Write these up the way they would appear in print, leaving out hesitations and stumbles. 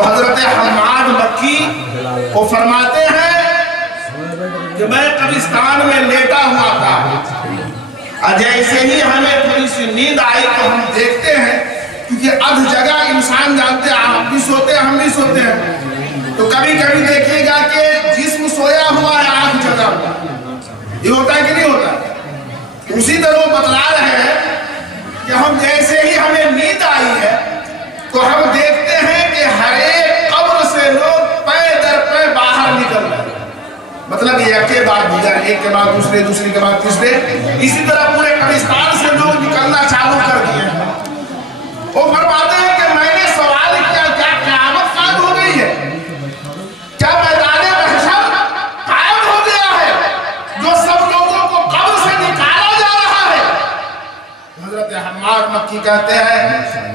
تو حضرت حماد مکی وہ فرماتے ہیں کہ میں قبرستان میں لیٹا ہوا تھا، جیسے ہی ہمیں تھوڑی سی نیند آئی تو ہم دیکھتے ہیں، کیونکہ ادھ جگہ انسان جانتے ہیں، آپ بھی سوتے ہیں ہم بھی سوتے ہیں، تو کبھی کبھی دیکھے گا کہ جسم سویا ہوا ہے آنکھ جگہ ہوا، یہ ہوتا ہے کہ نہیں ہوتا؟ اسی طرح وہ بتلا رہے ہیں کہ ہم جیسے ہی ہمیں نیند آئی ہے تو ہم دیکھتے ہیں کہ ہر ایک قبر سے لوگ پے در پے باہر نکل رہے ہیں، مطلب یہ کے بعد دیگر، ایک کے بعد دوسرے، دوسری کے بعد تیسرے، اسی طرح پورے قبرستان سے لوگ نکلنا چالو کر دیے ہیں۔ وہ فرماتے ہیں کہ میں نے سوال کیا، کیا قیامت قائم ہو گئی ہے؟ کیا میدان محشر قائم ہو گیا ہے جو سب لوگوں کو قبر سے نکالا جا رہا ہے؟ حضرت حماد مکی کہتے ہیں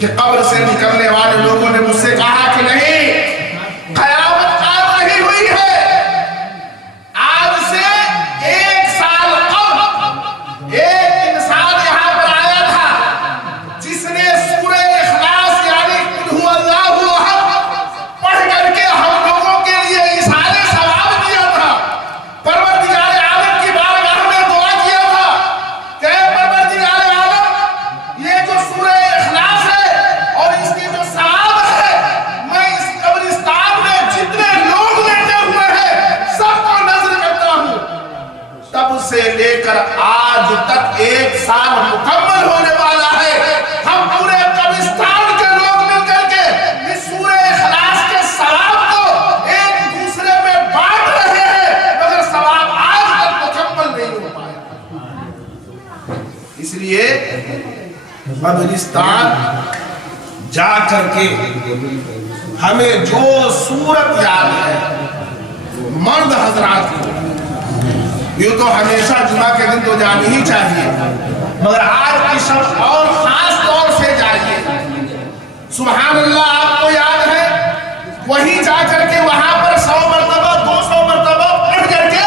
کہ قبر سے نکلنے والے لوگوں نے مجھ سے کہا کہ نہیں، قیامت قائم نہیں ہوئی ہے، آج سے 1 سال قبل ایک انسان یہاں پر آیا تھا جس نے سورہ اخلاص یعنی قل هو اللہ احد پڑھ کر کے ہم لوگوں کے لیے ایثار ثواب کیا تھا، پروردگار عالم کی بارگاہ میں دعا کیا تھا کہ اے پروردگار عالم، یہ جو سورہ اخلاص ہے اور اس کی جو ثواب ہے، میں اس قبرستان میں جتنے لوگ لیٹے ہوئے ہیں سب کو نظر کرتا ہوں۔ تب سے لے کر آج تک 1 سال مکمل ہونے والا ہے، ہم پورے قبرستان کے لوگ مل کر کے اس سورہ اخلاص کے ثواب کو ایک دوسرے میں بانٹ رہے ہیں، مگر ثواب آج تک مکمل نہیں ہو پایا۔ اس لیے قبرستان جا کر کے ہمیں جو صورت یاد ہے مرد حضرات کو، یہ تو ہمیشہ جمعہ کے دن تو جانی ہی چاہیے، مگر آج کی شب اور خاص طور سے جائیے۔ سبحان اللہ، آپ کو یاد ہے وہیں جا کر کے وہاں پر 100 مرتبہ 200 مرتبہ پڑھ کر کے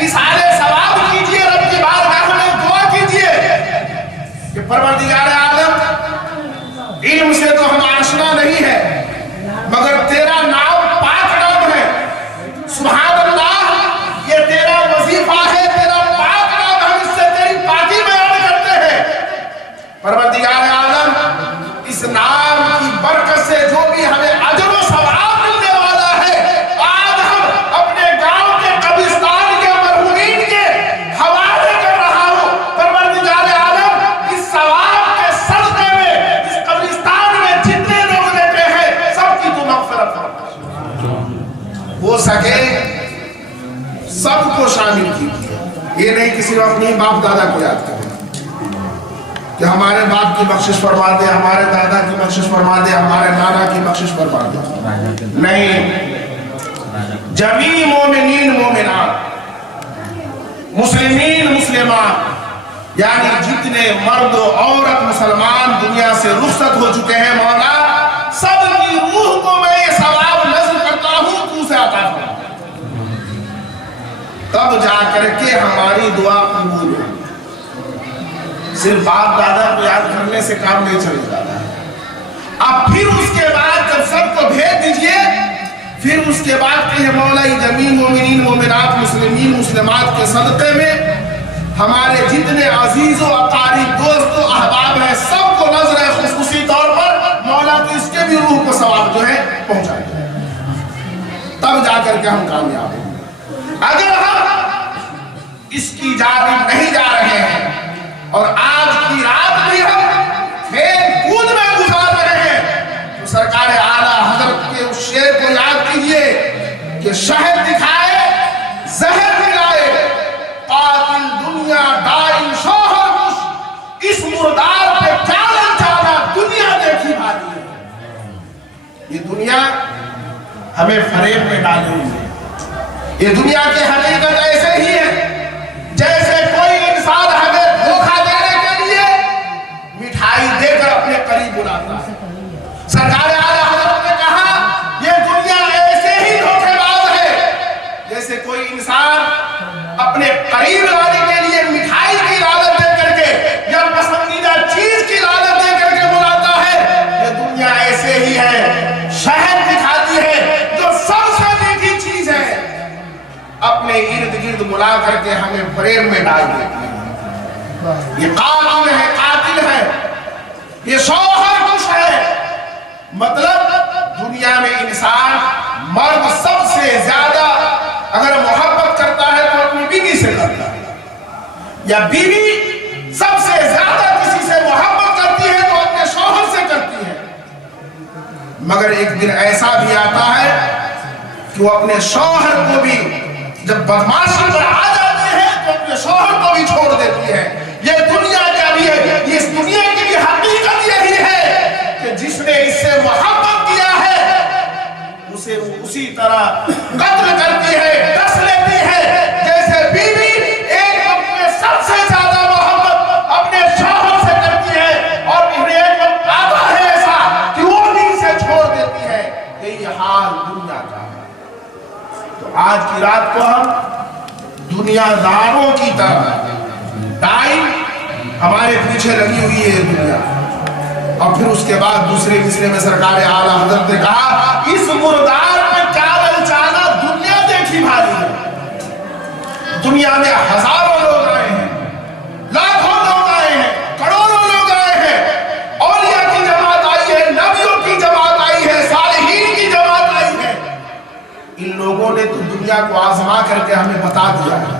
ایثار ثواب کیجئے، رب کی بارگاہ میں دعا کیجئے کہ پروردگار عالم، علم سے تو ہم آشنا نہیں ہے مگر تیرا نام پاک نام ہے، سبحان اللہ، یہ تیرا وظیفہ ہے، تیرا پاک نام، ہم اس سے تیری پاکی بیان کرتے ہیں۔ پروردگار عالم، اس نام کی برکت سے جو بھی ہمیں اجر و ثواب ملنے والا ہے، آج ہم اپنے گاؤں کے قبرستان کے مرحومین کے حوالے کر رہا ہوں۔ پروردگار عالم، اس ثواب کے صدقے میں اس قبرستان میں جتنے لوگ لیتے ہیں سب کی تو مغفرت فرما، ہو سکے سب کو شامل کیجیے، یہ نہیں کسی وقت نہیں باپ دادا کو یاد کریں کہ ہمارے باپ کی بخشش فرما دے، ہمارے دادا کی بخشش فرما دے، ہمارے نانا کی بخشش فرما دے، نہیں، جمیع مومنین مومنات، مسلمین مسلمان، یعنی جتنے مرد و عورت مسلمان دنیا سے رخصت ہو چکے ہیں، مولا سب کی روح کو میں یہ ثواب نذر کرتا ہوں، تو سے عطا فرما، تب جا کر کے ہماری دعا قبول ہو۔ صرف باپ دادا کو یاد کرنے سے کام نہیں چلے جاتا ہے، اب پھر اس کے بعد جب سب کو بھیج دیجئے، پھر اس کے بعد کہ مولا جمیع مومنین مومنات مسلمین مسلمات کے صدقے میں ہمارے جتنے عزیز و اقارب دوست و احباب ہیں سب کو نظر خصوصی طور پر مولا تو اس کے بھی روح کو ثواب جو ہے پہنچائے، تب جا کر کے ہم کامیاب ہیں۔ اگر ہم اس کی جانب نہیں جا رہے ہیں اور آج کی رات بھی ہم کھیل کود میں گزار رہے ہیں تو سرکار اعلیٰ حضرت کے اس شعر کو یاد کیجئے کہ شہد دکھائے زہر ملائے، قاتل دنیا دائم شوہر کش، اس مردار پہ کیا لچانا، دنیا دیکھی بھالی ہے۔ یہ دنیا ہمیں فریب میں ڈالے ہوئی ہے، یہ دنیا کی حقیقت ایسے ہی ہے جیسے کوئی انسان ہمیں دھوکہ دینے کے لیے مٹھائی دے کر اپنے قریب بلاتا ہے۔ سرکار اعلیٰ حضرت نے کہا یہ دنیا ایسے ہی دھوکے باز ہے جیسے کوئی انسان اپنے قریب لانے کے لیے مٹھائی کی لالچ دے کر کے یا پسندیدہ چیز کی لالچ دے کر کے بلاتا ہے، یہ دنیا ایسے ہی ہے، شہر کر کے ہمیں فریب میں ڈال دیتی ہے۔ یہ قاتل ہے، قاتل ہے، یہ شوہر کش ہے۔ مطلب دنیا میں انسان مرد سب سے زیادہ اگر محبت کرتا ہے تو اپنی بیوی سے کرتا ہے، یا بیوی سب سے زیادہ کسی سے محبت کرتی ہے تو اپنے شوہر سے کرتی ہے۔ مگر ایک دن ایسا بھی آتا ہے کہ وہ اپنے شوہر کو بھی جب بدماشی پر آ جاتے ہیں تو اپنے شوہر کو بھی چھوڑ دیتی ہے۔ یہ دنیا کا بھی ہے، اس دنیا کی بھی حقیقت یہی ہے کہ جس نے اس سے محبت کیا ہے اسے وہ اسی طرح قتل کرتی ہے، ڈس لیتی ہے، جیسے بیوی ایک وقت میں سب سے زیادہ محبت اپنے شوہر سے کرتی ہے اور پھر ایک وقت آتا ہے ایسا کہ وہ بھی اسے چھوڑ دیتی ہے۔ یہی حال دنیا کا ہے۔ تو آج کی رات کو ہم دنیا داروں کی طرح ٹائم ہمارے پیچھے لگی ہوئی ہے دنیا، اور پھر اس کے بعد دوسرے مصرے میں سرکار اعلیٰ حضرت نے کہا اس مردار میں کیا للچانا، دنیا دیکھی بھالی ہے۔ دنیا میں ہزاروں لوگ آئے ہیں، لاکھوں لوگ آئے ہیں، کروڑوں لوگ آئے ہیں، اولیاء کی جماعت آئی ہے، نبیوں کی جماعت آئی ہے، صالحین کی جماعت آئی ہے۔ ان لوگوں نے تو دنیا کو آزما کر کے ہمیں بتا دیا ہے،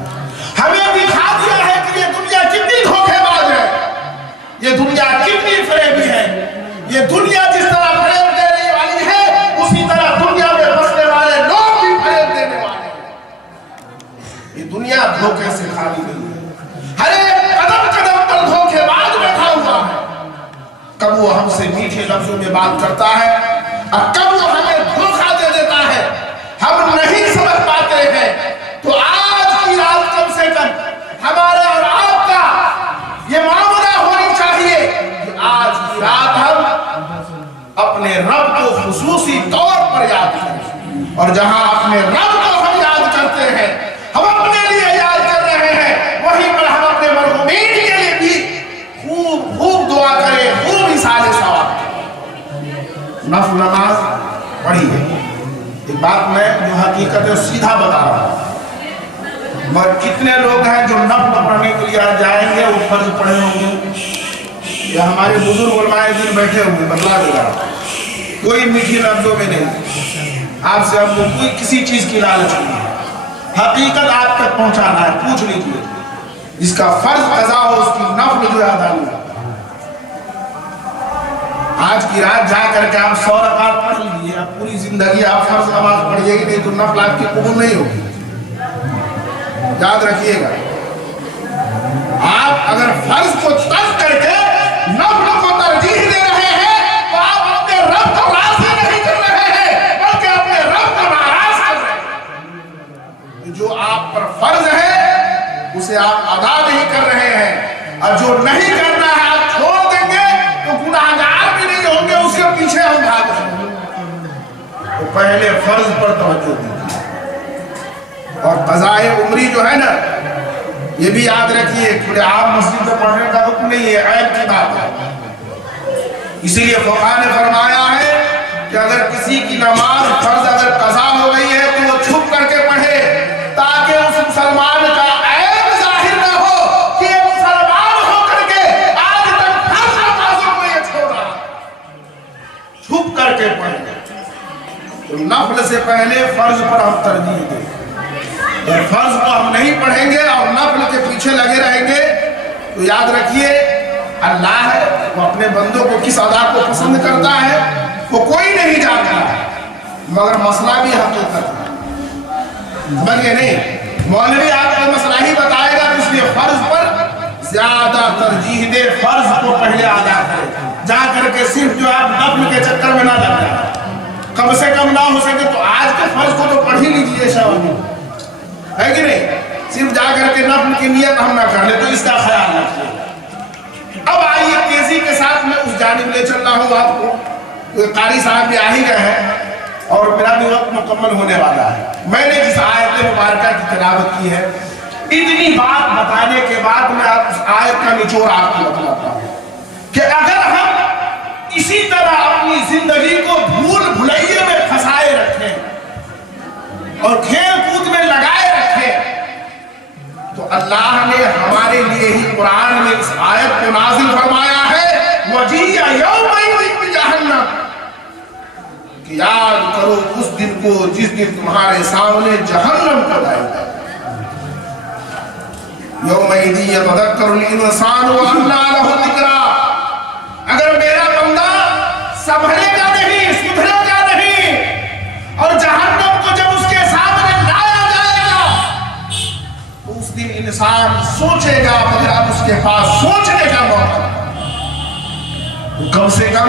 ہمیں دکھا دیا ہے کہ یہ دنیا کتنی دھوکے باز ہے، یہ دنیا کتنی فریبی ہے۔ یہ دنیا جس طرح فریب دینے والی ہے اسی طرح دنیا میں بسنے والے لوگ بھی فریب دینے والے ہیں۔ یہ دنیا دھوکے سے خالی نہیں ہے، ہر ایک قدم قدم پر دھوکے باز بیٹھا ہوا ہے۔ کب وہ ہم سے میٹھے لفظوں میں بات کرتا ہے اور کب وہ ہمیں دھوکہ دے دیتا ہے، ہم نہیں سمجھ پاتے ہیں۔ تو آج کی رات کم سے کم ہمارا اور آپ کا یہ معاملہ ہونی چاہیے کہ آج کی رات ہم اپنے رب کو خصوصی طور پر یاد کریں، اور جہاں اپنے رب کو ہم یاد کرتے ہیں، ہم اپنے لیے یاد کر رہے ہیں، وہیں پر ہم اپنے مرحومین کے لیے بھی خوب خوب دعا کریں، خوب اِصالِ ثواب کریں۔ نفل نماز پڑھی ہے، ایک بات میں جو حقیقت ہے سیدھا بتا رہا ہوں، مگر کتنے لوگ ہیں جو نفل پڑھنے کے لیے جائیں گے وہ فرض پڑھے ہوں گے، یا ہمارے بزرگ علماء دین بیٹھے ہوں گے بدلا دے رہا، کوئی میٹھی لفظوں میں نہیں، آپ سے ہم کو کوئی کسی چیز کی لالچ نہیں ہے، حقیقت آپ تک پہنچانا ہے۔ پوچھ لیجیے جس کا فرض قضا ہو اس کی نفل جو ہے ادا نہیں ہوتا۔ آج کی رات جا کر کے آپ 100 رکعت پڑھ لیجیے، اب پوری زندگی آپ فرض نماز پڑھیے گی نہیں تو نفل آپ کی قبول نہیں ہوگی، یاد رکھیے گا۔ آپ اگر فرض کو ترک کر کے نفل کو ترجیح دے رہے ہیں تو آپ اپنے رب کو راضی نہیں کر رہے ہیں بلکہ اپنے رب کو ناراض کر رہے ہیں۔ جو آپ پر فرض ہے اسے آپ ادا نہیں کر رہے ہیں، اور جو نہیں کرنا ہے آپ چھوڑ دیں گے تو گناہگار بھی نہیں ہوں گے، اس کے پیچھے ہم بھاگ رہے ہیں۔ تو پہلے فرض پر توجہ دیجیے، اور قضائے عمری جو ہے نا یہ بھی یاد رکھیے، پورے عام مسجد میں پڑھنے کا حکم نہیں ہے، عیب کی بات ہے۔ اسی لیے فقہاء نے فرمایا ہے کہ اگر کسی کی نماز فرض اگر قضا ہو گئی ہے تو وہ چھپ کر کے پڑھے تاکہ اس مسلمان کا عیب ظاہر نہ ہو کہ یہ مسلمان ہو کر کے آج تک فرض نمازوں کو یہ چھوڑا، چھپ کر کے پڑھے۔ تو نفل سے پہلے فرض پر ہم ترجیح دیں، اور فرض کو ہم نہیں پڑھیں گے اور نفل کے پیچھے لگے رہیں گے تو یاد رکھیے اللہ ہے وہ اپنے بندوں کو کس ادا کو پسند کرتا ہے وہ کوئی نہیں جانتا ہے، مگر مسئلہ بھی حقیقت ہے، بلکہ نہیں مولوی آپ کو مسئلہ ہی بتائے گا، اس لیے فرض پر زیادہ ترجیح دے، فرض کو پہلے ادا کرے، جا کر کے صرف جو آپ نفل کے چکر میں نہ لگ جائیں، کم سے کم نہ ہو سکے تو آج کے فرض کو تو پڑھ ہی لیجیے شاوانی، ہے کہ نہیں؟ صرف جا کر کے نفل کی نیت ہم نہ کر لیں، تو اس کا خیال رکھیے۔ اب آئیے تیزی کے ساتھ میں اس جانب لے چل رہا ہوں آپ کو، قاری صاحب بھی آ ہی گئے ہیں اور میرا بھی وقت مکمل ہونے والا ہے۔ میں نے جس آیت مبارکہ کی تلاوت کی ہے، اتنی بات بتانے کے بعد میں اس آیت کا نچوڑ آپ کو بتلاتا ہوں کہ اگر ہم اسی طرح اپنی زندگی کو بھول بھلائیے میں پھنسائے رکھیں اور کھیل کود میں لگائے رکھیں کہ یاد کرو اس دن کو جس دن تمہارے سامنے جہنم کو لائے گا. یومئذ یتذکر الانسان وانى له الذکریٰ. اگر میرا بندہ سنبھلے گا نہیں، سدھرے گا نہیں، اور جہنم کو جب اس کے سامنے لایا جائے گا تو اس دن انسان سوچے گا مگر اب اس کے پاس سوچنے کا موقع. کم سے کم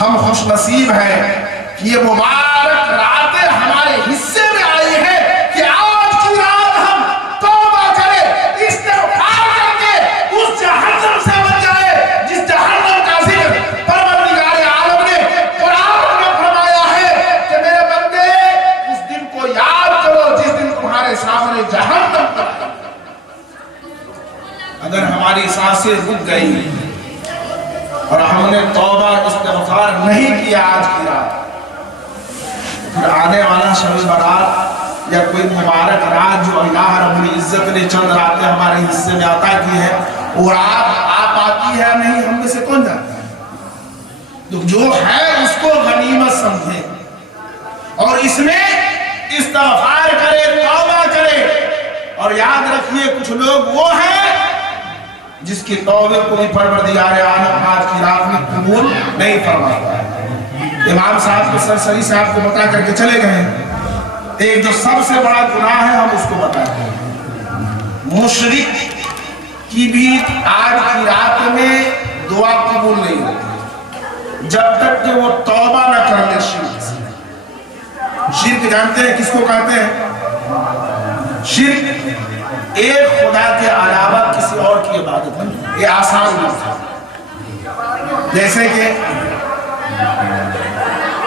ہم خوش نصیب ہیں کہ یہ مبارک راتیں ہمارے حصے میں آئی ہیں کہ آج کی رات ہم توبہ کریں، استغفار کر کے اس جہنم سے بچ جائے جس جہنم کا ذکر پروردگار عالم نے قرآن میں فرمایا ہے کہ میرے بندے اس دن کو یاد کرو جس دن تمہارے سامنے جہنم کا. اگر ہماری سانسیں رک گئی اور ہم نے توبہ استغفار نہیں کیا آج کی رات، پھر آنے والا شب برات یا کوئی مبارک رات جو اللہ رب العزت نے چند راتیں ہمارے حصے میں عطا کی ہے، اور آپ آتی ہے نہیں، ہم میں سے کون جانتا ہے؟ تو جو ہے اس کو غنیمت سمجھیں اور اس میں استغفار کرے، توبہ کرے. اور یاد رکھیے کچھ لوگ وہ ہیں جس کی توبہ کو بھی پروردگار عالم آج کی رات میں قبول نہیں فرماتا ہے. امام صاحب کو سرسری صاحب کو بتا کر کے چلے گئے. ایک جو سب سے بڑا گناہ ہے ہم اس کو بتاتے ہیں، مشرک کی بھی آج کی رات میں دعا قبول نہیں ہوتی جب تک کہ وہ توبہ نہ کر لے شرک سے. شرک جانتے ہیں کس کو کہتے ہیں؟ شرک ایک خدا کے علاوہ کسی اور کی عبادت نہیں. یہ آسان لفظ ہے. جیسے کہ